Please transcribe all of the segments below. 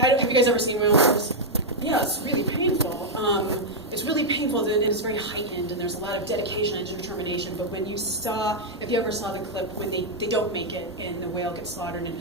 Have you guys ever seen whale wars? Yeah, it's really painful. It's really painful and it's very heightened, and there's a lot of dedication and determination. But when you saw, if you ever saw the clip when they don't make it and the whale gets slaughtered, and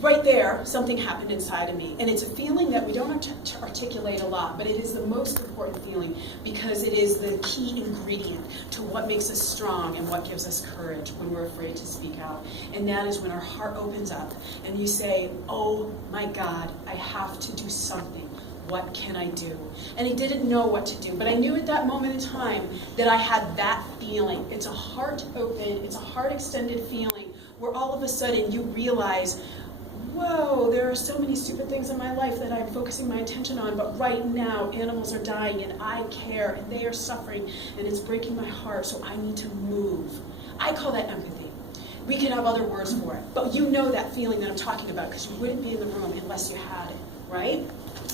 right there, something happened inside of me. And it's a feeling that we don't articulate a lot, but it is the most important feeling because it is the key ingredient to what makes us strong and what gives us courage when we're afraid to speak out. And that is when our heart opens up and you say, oh my God, I have to do something. What can I do? And I didn't know what to do, but I knew at that moment in time that I had that feeling. It's a heart open, it's a heart extended feeling where all of a sudden you realize, whoa, there are so many stupid things in my life that I'm focusing my attention on, but right now animals are dying and I care and they are suffering and it's breaking my heart, so I need to move. I call that empathy. We can have other words for it, but you know that feeling that I'm talking about because you wouldn't be in the room unless you had it, right?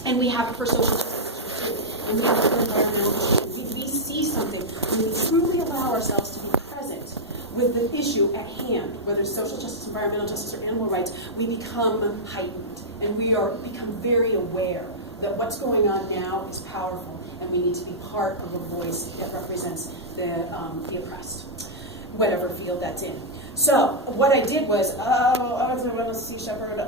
And we have it for social justice too, and we have it for environmental issues. We see something, and we truly allow ourselves to be present with the issue at hand, whether it's social justice, environmental justice, or animal rights. We become heightened, and we become very aware that what's going on now is powerful, and we need to be part of a voice that represents the oppressed, whatever field that's in. So what I did was, I was a Sea Shepherd.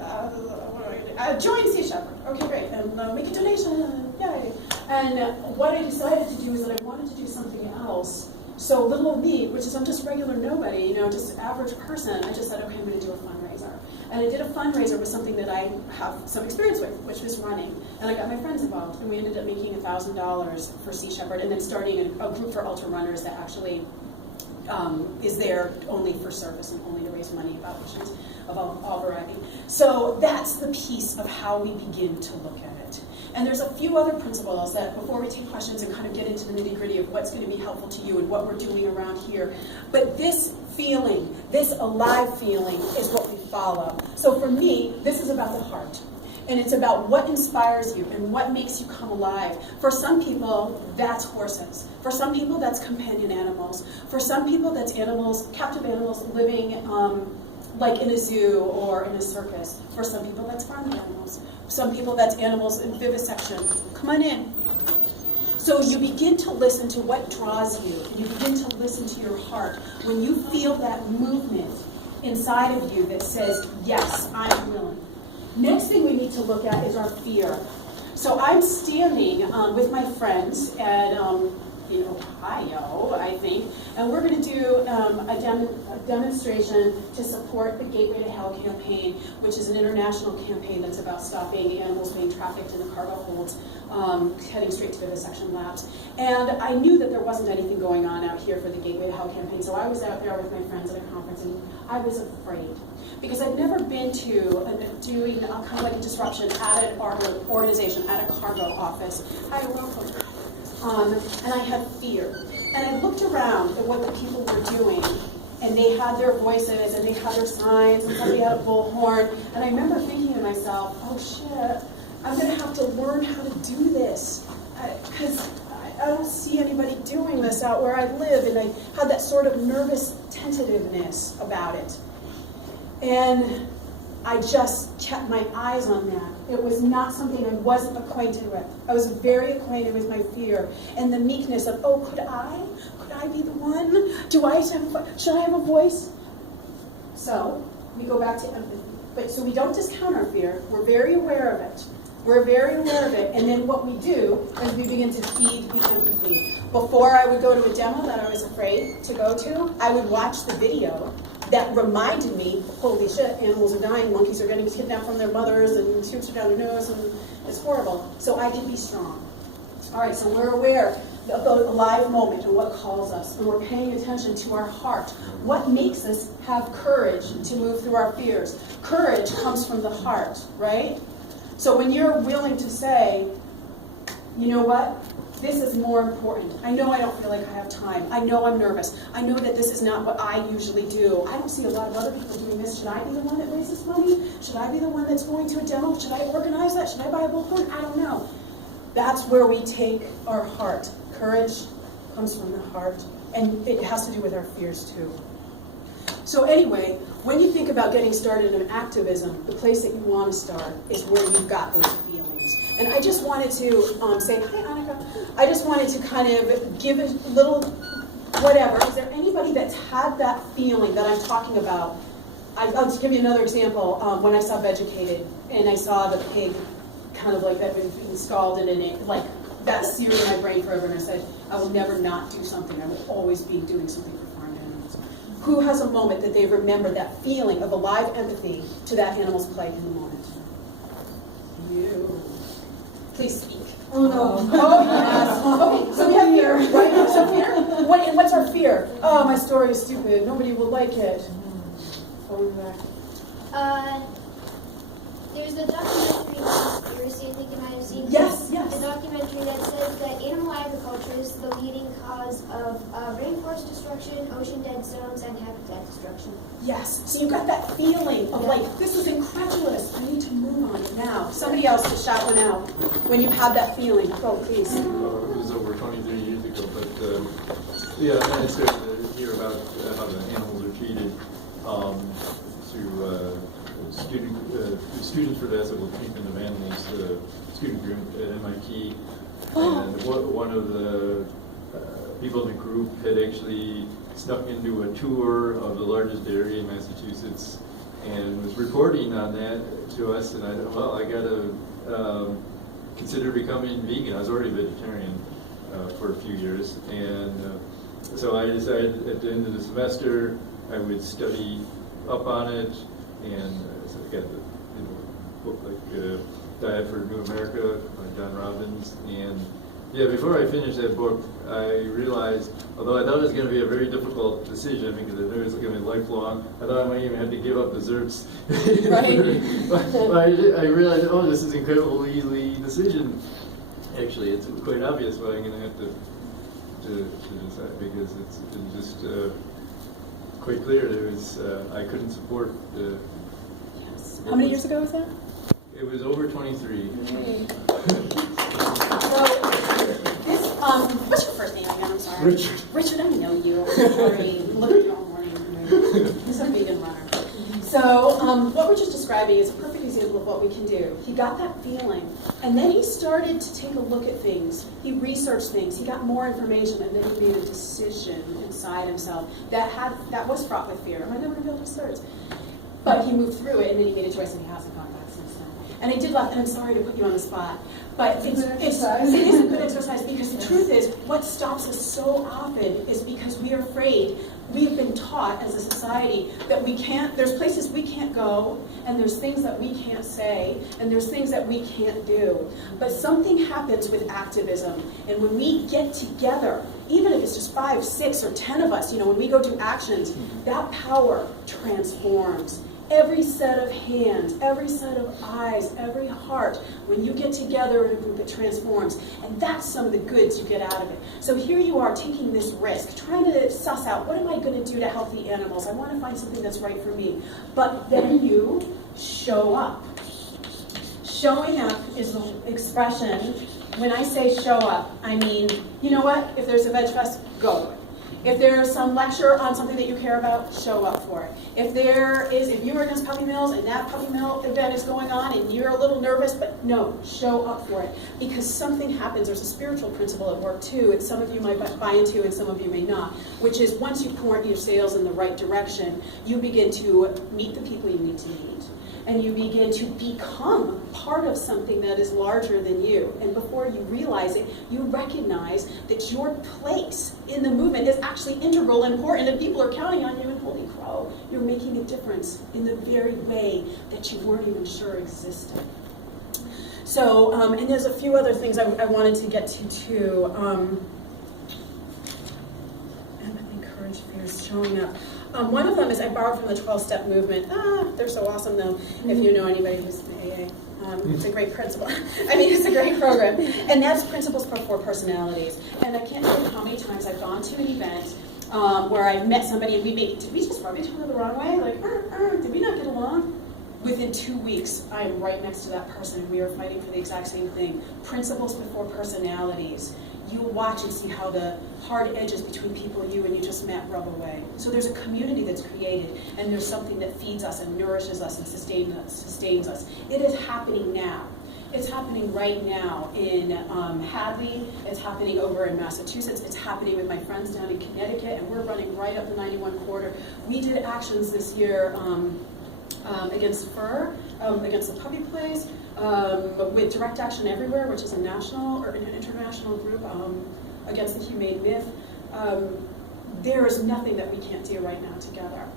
I joined Sea Shepherd. Okay, great. And make a donation. Yay. And what I decided to do is that I wanted to do something else. So little old me, which is I'm just regular nobody, just average person, I just said, okay, I'm going to do a fundraiser. And I did a fundraiser with something that I have some experience with, which was running. And I got my friends involved, and we ended up making $1,000 for Sea Shepherd, and then starting a group for ultra runners that actually is there only for service and only to raise money about issues of all variety. So that's the piece of how we begin to look at it. And there's a few other principles that, before we take questions and kind of get into the nitty-gritty of what's going to be helpful to you and what we're doing around here. But this feeling, this alive feeling, is what we follow. So for me, this is about the heart. And it's about what inspires you and what makes you come alive. For some people, that's horses. For some people, that's companion animals. For some people, that's animals, captive animals living like in a zoo or in a circus. For some people, that's farm animals. For some people, that's animals in vivisection. Come on in. So you begin to listen to what draws you. You begin to listen to your heart. When you feel that movement inside of you that says, yes, I'm willing. Next thing we need to look at is our fear. So I'm standing with my friends at in Ohio, I think, and we're going to do a demonstration to support the Gateway to Hell campaign, which is an international campaign that's about stopping animals being trafficked in the cargo holds, heading straight to vivisection labs. And I knew that there wasn't anything going on out here for the Gateway to Hell campaign, so I was out there with my friends at a conference, and I was afraid. Because I've never been to doing kind of like a disruption at an organization, at a cargo office. Hi, welcome. And I had fear. And I looked around at what the people were doing, and they had their voices, and they had their signs, and somebody had a bullhorn. And I remember thinking to myself, oh shit, I'm going to have to learn how to do this. Because I don't see anybody doing this out where I live. And I had that sort of nervous tentativeness about it. And I just kept my eyes on that. It was not something I wasn't acquainted with. I was very acquainted with my fear and the meekness of, oh, could I be the one? Should I have a voice? So we go back to empathy. But so we don't discount our fear. We're very aware of it. We're very aware of it. And then what we do is we begin to feed the empathy. Before I would go to a demo that I was afraid to go to, I would watch the video that reminded me, holy shit, animals are dying, monkeys are getting kidnapped from their mothers, and tubes are down their nose, and it's horrible. So I can be strong. All right, so we're aware of the alive moment and what calls us, and we're paying attention to our heart. What makes us have courage to move through our fears? Courage comes from the heart, right? So when you're willing to say, you know what? This is more important. I know I don't feel like I have time. I know I'm nervous. I know that this is not what I usually do. I don't see a lot of other people doing this. Should I be the one that raises money? Should I be the one that's going to a demo? Should I organize that? Should I buy a bullhorn? I don't know. That's where we take our heart. Courage comes from the heart, and it has to do with our fears too. So anyway, when you think about getting started in activism, the place that you want to start is where you've got those feelings. And I just wanted to say, hi Annika, I just wanted to kind of give a little whatever. Is there anybody that's had that feeling that I'm talking about? I'll just give you another example. When I saw Vegfest and I saw the pig kind of like that being installed in it, like that seared in my brain forever, and I said, I will never not do something. I will always be doing something for farm animals. Who has a moment that they remember that feeling of alive empathy to that animal's plight in the moment? You. Please speak. Oh no. Oh yes. Okay, so we have fear, right? So fear. What's our fear? Oh, my story is stupid. Nobody will like it. There's a documentary Conspiracy, I think you might have seen. Yes, yes. A documentary that says that animal agriculture is the leading cause of rainforest destruction, ocean dead zones, and habitat destruction. Yes. So you got that feeling of like, this is incredulous. I need to move on it now. Somebody else to shout one out when you've had that feeling. Go, please. It was over 23 years ago, but yeah, it's good to hear about how the animals are treated through Students for the Ethical Treatment of Animals student group at MIT. And one of the people in the group had actually snuck into a tour of the largest dairy in Massachusetts and was reporting on that to us. And I thought, well, I got to consider becoming vegan. I was already vegetarian for a few years. And so I decided at the end of the semester I would study up on it. And so I got the book like Diet for New America by John Robbins. And yeah, before I finished that book, I realized, although I thought it was going to be a very difficult decision because I knew it was going to be lifelong, I thought I might even have to give up desserts. Right. but I realized, oh, this is an incredibly easy decision. Actually, it's quite obvious what I'm going to have to decide because it's just quite clear there was I couldn't support the. Yes. How many years ago was that? It was over 23. So, this, what's your first name again? I'm sorry. Richard. Richard, I know you. I'm sorry. Look at you all morning. He's a vegan runner. So, what we're just describing is a perfect example of what we can do. He got that feeling, and then he started to take a look at things. He researched things. He got more information, and then he made a decision inside himself that was fraught with fear. Am I never going to be able to search? But he moved through it, and then he made a choice, and he hasn't gone back since then. And I did laugh, and I'm sorry to put you on the spot, but it is a good exercise because the truth is, what stops us so often is because we are afraid. We have been taught as a society that we can't, there's places we can't go, and there's things that we can't say, and there's things that we can't do. But something happens with activism, and when we get together, even if it's just 5, 6, or 10 of us, when we go do actions, that power transforms. Every set of hands, every set of eyes, every heart, when you get together in a group, it transforms. And that's some of the goods you get out of it. So here you are taking this risk, trying to suss out, what am I going to do to help the animals? I want to find something that's right for me. But then you show up. Showing up is the expression. When I say show up, I mean, you know what? If there's a Vegfest, go to it. If there's some lecture on something that you care about, show up for it. If you are against puppy mills and that puppy mill event is going on and you're a little nervous, but no, show up for it. Because something happens. There's a spiritual principle at work too, and some of you might buy into and some of you may not, which is once you point your sails in the right direction, you begin to meet the people you need to meet. And you begin to become part of something that is larger than you. And before you realize it, you recognize that your place in the movement is actually integral and important, and people are counting on you, and holy crow, you're making a difference in the very way that you weren't even sure existed. So, and there's a few other things I wanted to get to too. Empathy, courage, fear is showing up. One of them is I borrowed from the 12-step movement. They're so awesome, though, if you know anybody who's in the AA. It's a great principle. It's a great program. And that's Principles for 4 Personalities. And I can't tell you how many times I've gone to an event where I've met somebody and did we just rub each other the wrong way? Like, did we not get along? Within 2 weeks, I am right next to that person, and we are fighting for the exact same thing. Principles for 4 Personalities. you will watch and see how the hard edges between people you and you just met rub away. So there's a community that's created, and there's something that feeds us and nourishes us and sustains us. It is happening now. It's happening right now in Hadley. It's happening over in Massachusetts. It's happening with my friends down in Connecticut, and we're running right up the 91 corridor. We did actions this year against fur, against the puppy plays, with Direct Action Everywhere, which is a national or an international group against the humane myth. There is nothing that we can't do right now together.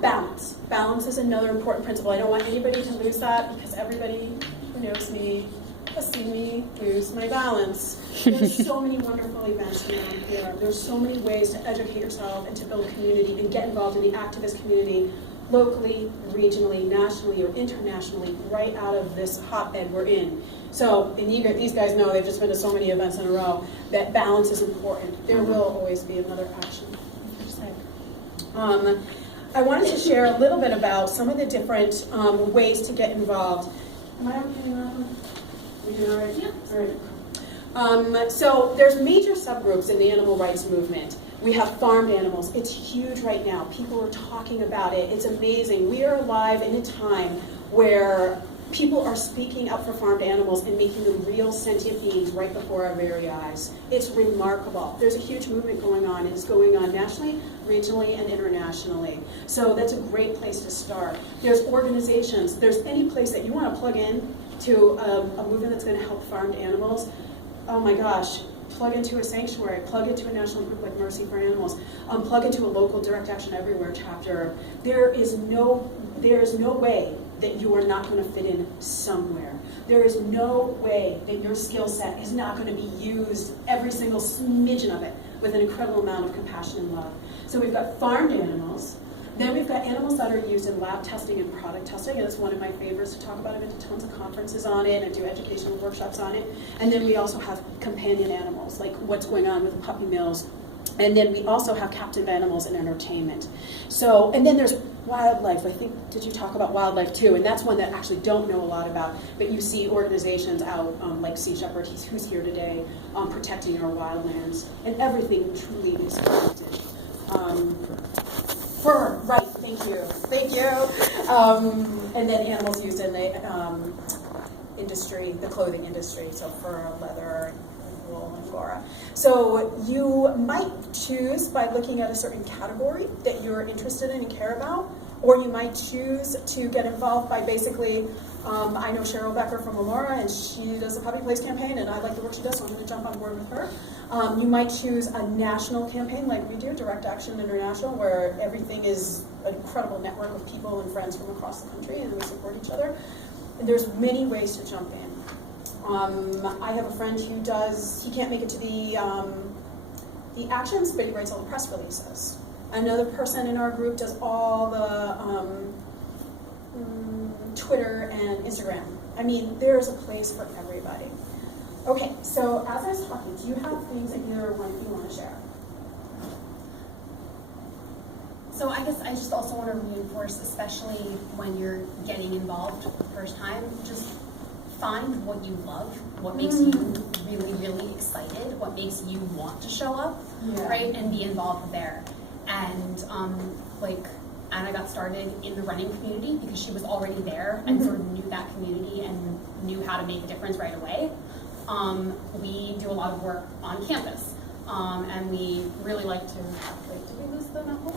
Balance. Balance is another important principle. I don't want anybody to lose that, because everybody who knows me has seen me lose my balance. There's so many wonderful events around here. There's so many ways to educate yourself and to build community and get involved in the activist community locally, regionally, nationally, or internationally, right out of this hotbed we're in. So, and these guys know, they've just been to so many events in a row, that balance is important. There will always be another action. I wanted to share a little bit about some of the different ways to get involved. Am I okay now? We doing all right? Yeah. All right. So there's major subgroups in the animal rights movement. We have farmed animals. It's huge right now. People are talking about it. It's amazing. We are alive in a time where people are speaking up for farmed animals and making them real sentient beings right before our very eyes. It's remarkable. There's a huge movement going on, and it's going on nationally, regionally, and internationally. So that's a great place to start. There's organizations. There's any place that you want to plug in to a movement that's going to help farmed animals. Oh my gosh. Plug into a sanctuary, plug into a national group like Mercy for Animals, plug into a local Direct Action Everywhere chapter. There is no way that you are not going to fit in somewhere. There is no way that your skill set is not going to be used, every single smidgen of it, with an incredible amount of compassion and love. So we've got farmed animals. Then we've got animals that are used in lab testing and product testing, and it's one of my favorites to talk about. I've been to tons of conferences on it, and I do educational workshops on it. And then we also have companion animals, like what's going on with the puppy mills. And then we also have captive animals in entertainment. So, and then there's wildlife. I think, did you talk about wildlife too? And that's one that I actually don't know a lot about, but you see organizations out, like Sea Shepherd, who's here today, protecting our wildlands. And everything truly is connected. Fur, right, thank you. And then animals used in the industry, the clothing industry, so fur, leather, wool, angora. So you might choose by looking at a certain category that you're interested in and care about, or you might choose to get involved by basically, I know Cheryl Becker from Aurora, and she does the Puppy Place campaign, and I like the work she does, so I'm going to jump on board with her. You might choose a national campaign like we do, Direct Action International, where everything is an incredible network of people and friends from across the country, and we support each other. And there's many ways to jump in. I have a friend who he can't make it to the actions, but he writes all the press releases. Another person in our group does all the Twitter and Instagram. I mean, there's a place for everybody. Okay, so as I was talking, do you have things that either one of you want to share? So I guess I just also want to reinforce, especially when you're getting involved for the first time, just find what you love, what makes you really, really excited, what makes you want to show up, right, and be involved there. And like Anna got started in the running community because she was already there and sort of knew that community and knew how to make a difference right away. We do a lot of work on campus, and we really like to. Like, did we lose the number?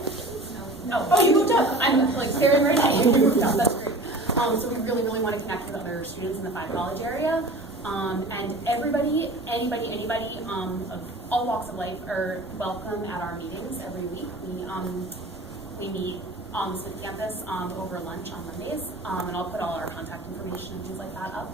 No. Oh, you moved up. I'm like staring right at you. You moved up. That's great. So we really, really want to connect with other students in the 5 College area, and everybody, anybody of all walks of life are welcome at our meetings every week. We meet on the Smith campus over lunch on Mondays, and I'll put all our contact information and things like that up.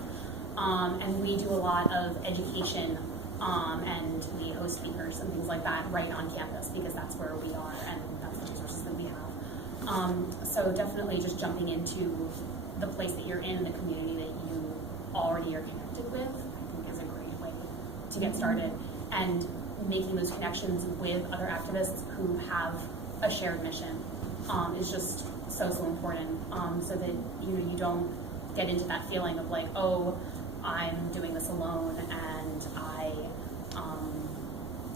And we do a lot of education, and we host speakers and things like that right on campus because that's where we are and that's the resources that we have. So definitely just jumping into the place that you're in, the community that you already are connected with, I think is a great way to get started. And making those connections with other activists who have a shared mission is just so important, so that you don't get into that feeling of like, oh, I'm doing this alone and I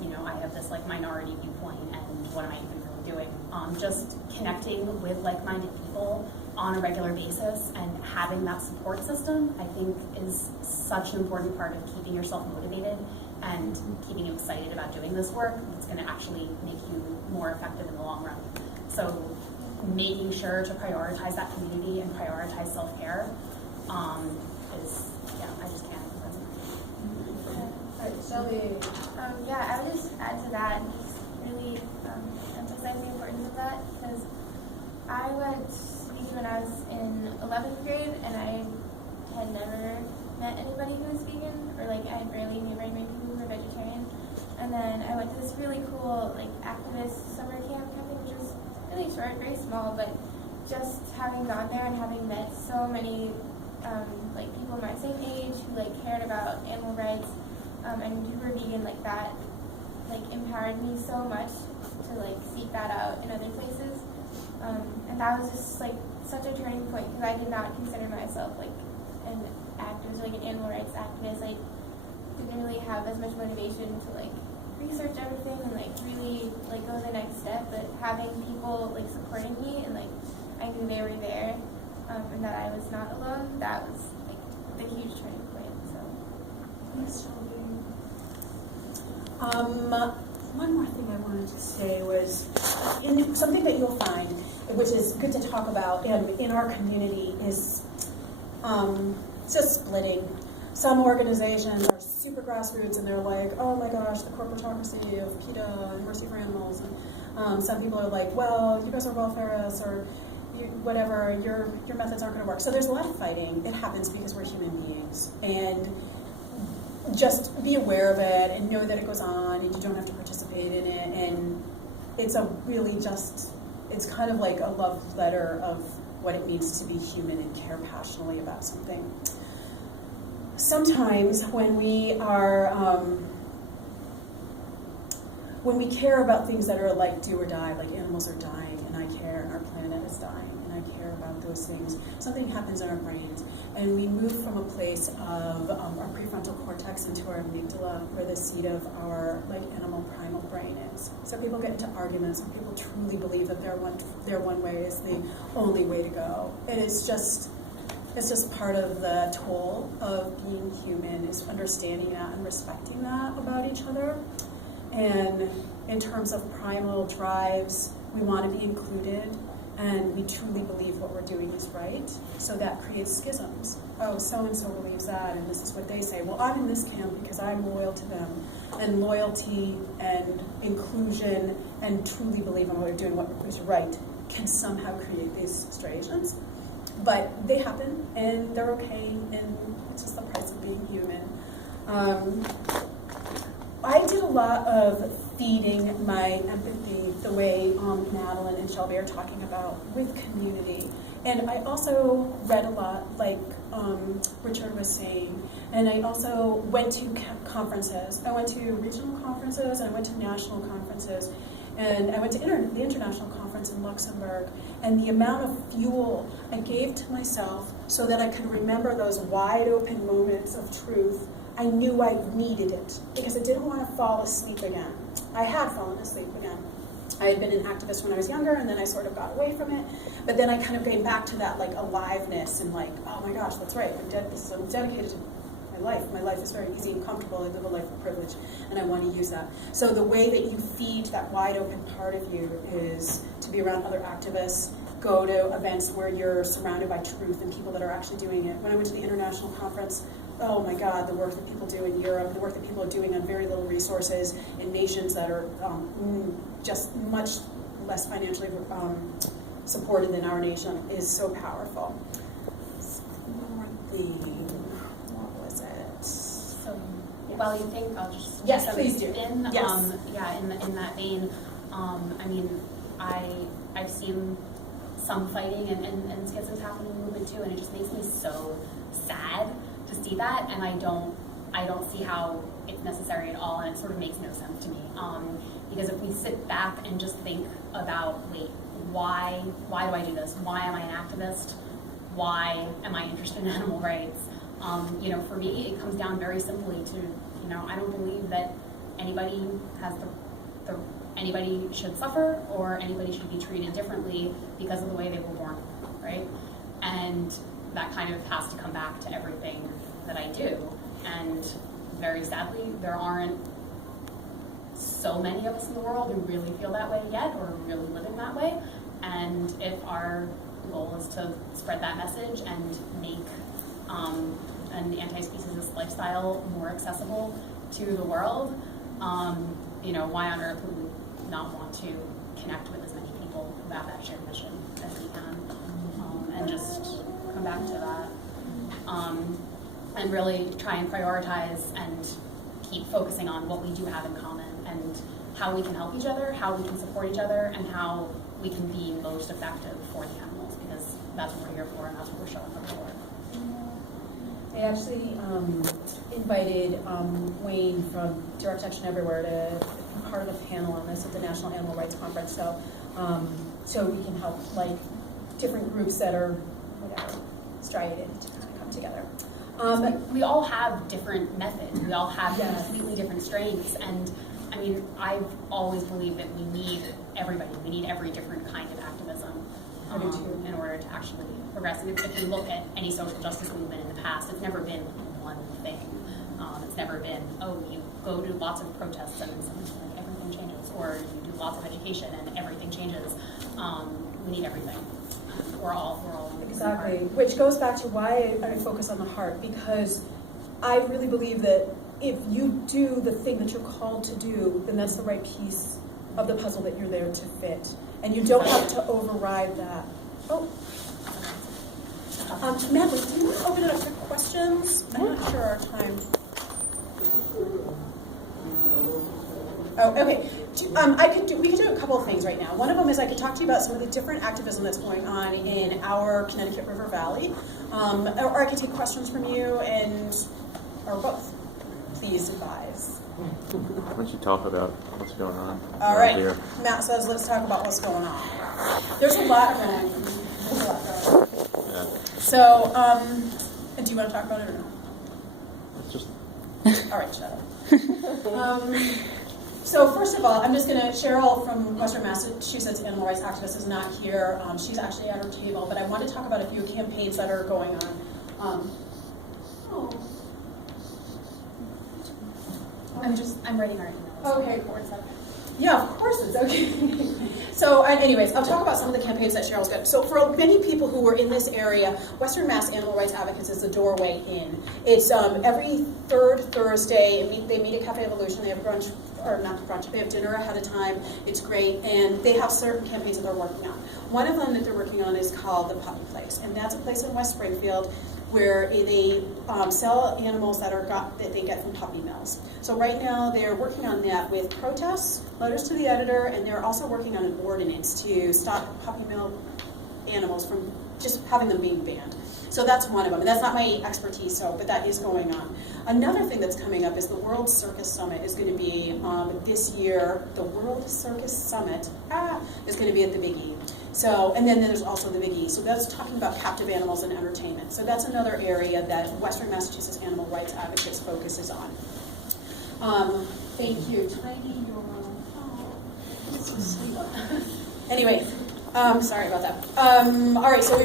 you know, I have this like minority viewpoint, and what am I even really doing? Just connecting with like-minded people on a regular basis and having that support system, I think, is such an important part of keeping yourself motivated and keeping you excited about doing this work. It's going to actually make you more effective in the long run. So making sure to prioritize that community and prioritize self-care is, yeah, I just can't. Shelby. Yeah, I would just add to that and just really emphasize the importance of that, because I went vegan when I was in 11th grade, and I had never met anybody who was vegan, or like I barely knew very many people who were vegetarian. And then I went to this really cool like activist summer camp kind of thing, which was really short, very small, but just having gone there and having met so many like people my same age who like cared about animal rights and who were vegan, like that like empowered me so much to like seek that out in other places. And that was just like such a turning point, because I did not consider myself like an activist, like an animal rights activist. I didn't really have as much motivation to like research everything and like really like go the next step. But having people like supporting me and like I knew they were there and that I was not alone, that was like the huge turning point. So Thanks, Shelby. One more thing I wanted to say was something that you'll find, which is good to talk about in our community, is just splitting. Some organizations are super grassroots and they're like, oh my gosh, the corporatocracy of PETA and Mercy for Animals. And some people are like, well, you guys are welfareists, or whatever, your methods aren't going to work. So there's a lot of fighting. It happens because we're human beings. And just be aware of it and know that it goes on and you don't have to participate in it. And it's a really just, it's kind of like a love letter of what it means to be human and care passionately about something. Sometimes when we are, when we care about things that are like do or die, like animals are dying and I care, and our planet is dying and I care about those things, something happens in our brains and we move from a place of our prefrontal cortex into our amygdala, where the seat of our like animal primal brain is. So people get into arguments and people truly believe that their one way is the only way to go. And it's just part of the toll of being human, is understanding that and respecting that about each other. And in terms of primal drives, we want to be included, and we truly believe what we're doing is right. So that creates schisms. Oh, so-and-so believes that, and this is what they say. Well, I'm in this camp because I'm loyal to them. And loyalty and inclusion and truly believing what we're doing, what is right, can somehow create these striations. But they happen, and they're okay, and it's just the price of being human. I did a lot of feeding my empathy the way Madeline and Shelby are talking about with community. And I also read a lot, like Richard was saying, and I also went to conferences. I went to regional conferences, and I went to national conferences. And I went to the international conference in Luxembourg, and the amount of fuel I gave to myself so that I could remember those wide open moments of truth, I knew I needed it because I didn't want to fall asleep again. I had fallen asleep again. I had been an activist when I was younger, and then I sort of got away from it. But then I kind of came back to that like aliveness and like, oh my gosh, that's right. I'm dedicated to my life. My life is very easy and comfortable. I live a life of privilege, and I want to use that. So the way that you feed that wide open part of you is to be around other activists, go to events where you're surrounded by truth and people that are actually doing it. When I went to the international conference, oh my God, the work that people do in Europe, the work that people are doing on very little resources in nations that are just much less financially supported than our nation, is so powerful. One more thing. What was it? So while you think, I'll just Yes, please do. spin. Yes. Yeah, in that vein, I mean, I've seen some fighting and schisms happening in the movement too, and it just makes me so sad to see that, and I don't see how it's necessary at all, and it sort of makes no sense to me. Because if we sit back and just think about, wait, why do I do this? Why am I an activist? Why am I interested in animal rights? For me, it comes down very simply to, I don't believe that anybody has anybody should suffer or anybody should be treated differently because of the way they were born, right? And that kind of has to come back to everything that I do. And very sadly, there aren't so many of us in the world who really feel that way yet or really living that way. And if our goal is to spread that message and make an anti-speciesist lifestyle more accessible to the world, why on earth would we not want to connect with as many people who have that shared mission as we can, and just come back to that, and really try and prioritize and keep focusing on what we do have in common and how we can help each other, how we can support each other, and how we can be most effective for the animals, because that's what we're here for and that's what we're showing up for. They actually invited Wayne from Direct Action Everywhere to be part of the panel on this at the National Animal Rights Conference. So, so we can help like different groups that are whatever striated to kind of come together. We all have different methods. We all have Yes. completely different strengths, and I mean, I've always believed that we need everybody. We need every different kind of activism in order to actually progress. And if you look at any social justice movement in the past, it's never been one thing. It's never been, you go to lots of protests and like everything changes, or you do lots of education and everything changes. We need everything. We're all Exactly, which goes back to why I focus on the heart, because I really believe that if you do the thing that you're called to do, then that's the right piece of the puzzle that you're there to fit. And you don't have to override that. Natalie, do you want to open it up for questions? I'm not sure our time. Oh, okay. We could do a couple of things right now. One of them is I could talk to you about some of the different activism that's going on in our Connecticut River Valley, or I could take questions from you or both. Please advise. Why don't you talk about what's going on? All right. Here. Matt says, let's talk about what's going on. There's a lot going on. Yeah. So, do you want to talk about it or no? It's just All right, shut up. So first of all, I'm just going to, Cheryl from Western Massachusetts Animal Rights Activist is not here. She's actually at her table, but I want to talk about a few campaigns that are going on. I'm writing our emails. Okay. Yeah, of course it's okay. So anyways, I'll talk about some of the campaigns that Cheryl's got. So for many people who are in this area, Western Mass Animal Rights Advocates is the doorway in. It's every third Thursday. They meet at Cafe Evolution. They have brunch, or not brunch, they have dinner ahead of time. It's great, and they have certain campaigns that they're working on. One of them that they're working on is called the Puppy Place, and that's a place in West Springfield where they sell animals that they get from puppy mills. So right now they're working on that with protests, letters to the editor, and they're also working on an ordinance to stop puppy mill animals from just having them being banned. So that's one of them, and that's not my expertise, but that is going on. Another thing that's coming up is the World Circus Summit is going to be this year. The World Circus Summit is going to be at the Big E. So, and then there's also the Big E. So that's talking about captive animals and entertainment. So that's another area that Western Massachusetts Animal Rights Advocates focuses on. Thank you. Tiny Anyway, sorry about that. All right, so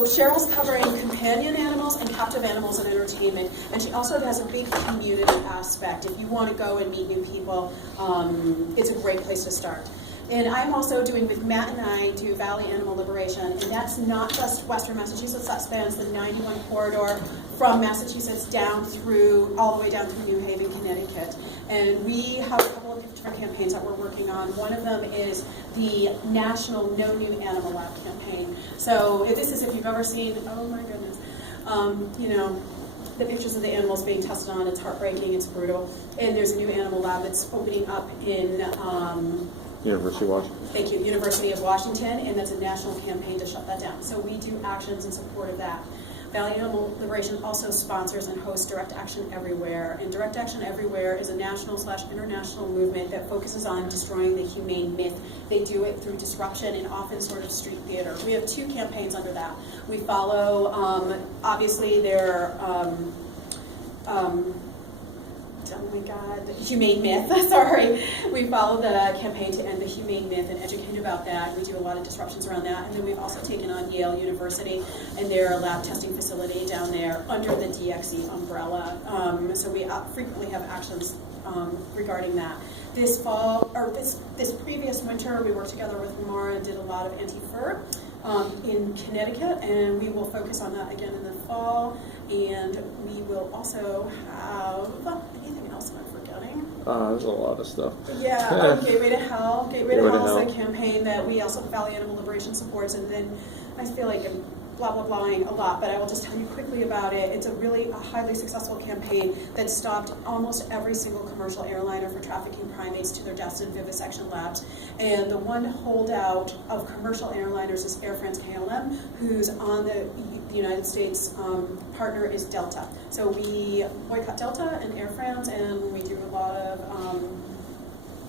Cheryl's covering companion animals and captive animals and entertainment, and she also has a big community aspect. If you want to go and meet new people, it's a great place to start. And I'm also doing, with Matt and I, do Valley Animal Liberation, and that's not just Western Massachusetts, that spans the 91 corridor from Massachusetts all the way down through New Haven, Connecticut. And we have a couple of different campaigns that we're working on. One of them is the National No New Animal Lab campaign. So if you've ever seen, oh my goodness, the pictures of the animals being tested on, it's heartbreaking, it's brutal. And there's a new animal lab that's opening up in University of Washington. Thank you, University of Washington, and that's a national campaign to shut that down. So we do actions in support of that. Valley Animal Liberation also sponsors and hosts Direct Action Everywhere. And Direct Action Everywhere is a national/international movement that focuses on destroying the humane myth. They do it through disruption and often sort of street theater. We have two campaigns under that. We follow, obviously, their oh my God, the humane myth, sorry. We follow the campaign to end the humane myth and educate about that. We do a lot of disruptions around that. And then we've also taken on Yale University and their lab testing facility down there under the DXE umbrella. So we frequently have actions regarding that. This fall, or this previous winter, we worked together with Mara and did a lot of anti-fur in Connecticut, and we will focus on that again in the fall. And we will also have, anything else I'm forgetting? There's a lot of stuff. Yeah, Gateway to Hell. Gateway to Gateway to Hell is Hell. a campaign that we also, Valley Animal Liberation supports, and then I feel like I'm blahing a lot, but I will just tell you quickly about it. It's a highly successful campaign that stopped almost every single commercial airliner for trafficking primates to their destined vivisection labs. And the one holdout of commercial airliners is Air France-KLM, who's on the United States partner is Delta. So we boycott Delta and Air France, and we do a lot of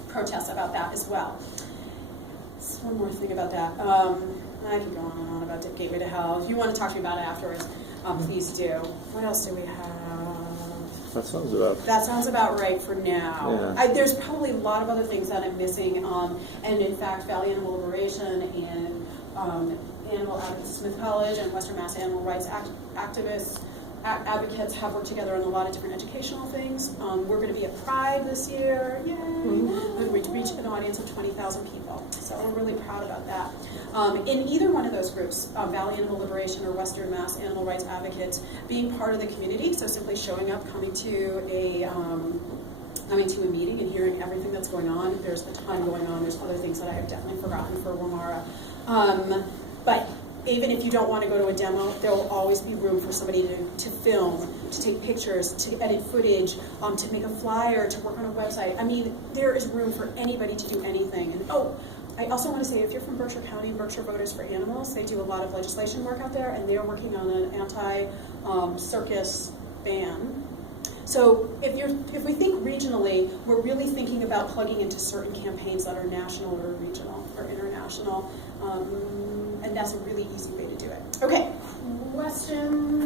protests about that as well. So one more thing about that. I can go on and on about Gateway to Hell. If you want to talk to me about it afterwards, please do. What else do we have? That sounds about right for now. Yeah. There's probably a lot of other things that I'm missing, and in fact, Valley Animal Liberation and Animal Advocates at Smith College and Western Mass Animal Rights advocates have worked together on a lot of different educational things. We're going to be at Pride this year, yay! We reach an audience of 20,000 people, so we're really proud about that. In either one of those groups, Valley Animal Liberation or Western Mass Animal Rights Advocates, being part of the community, so simply showing up, coming to a meeting and hearing everything that's going on. There's a ton going on. There's other things that I have definitely forgotten for Wamara. But even if you don't want to go to a demo, there will always be room for somebody to film, to take pictures, to edit footage, to make a flyer, to work on a website. I mean, there is room for anybody to do anything. And I also want to say, if you're from Berkshire County, Berkshire Voters for Animals, they do a lot of legislation work out there, and they are working on an anti-circus ban. So if we think regionally, we're really thinking about plugging into certain campaigns that are national or regional or international, and that's a really easy way to do it. Okay, questions?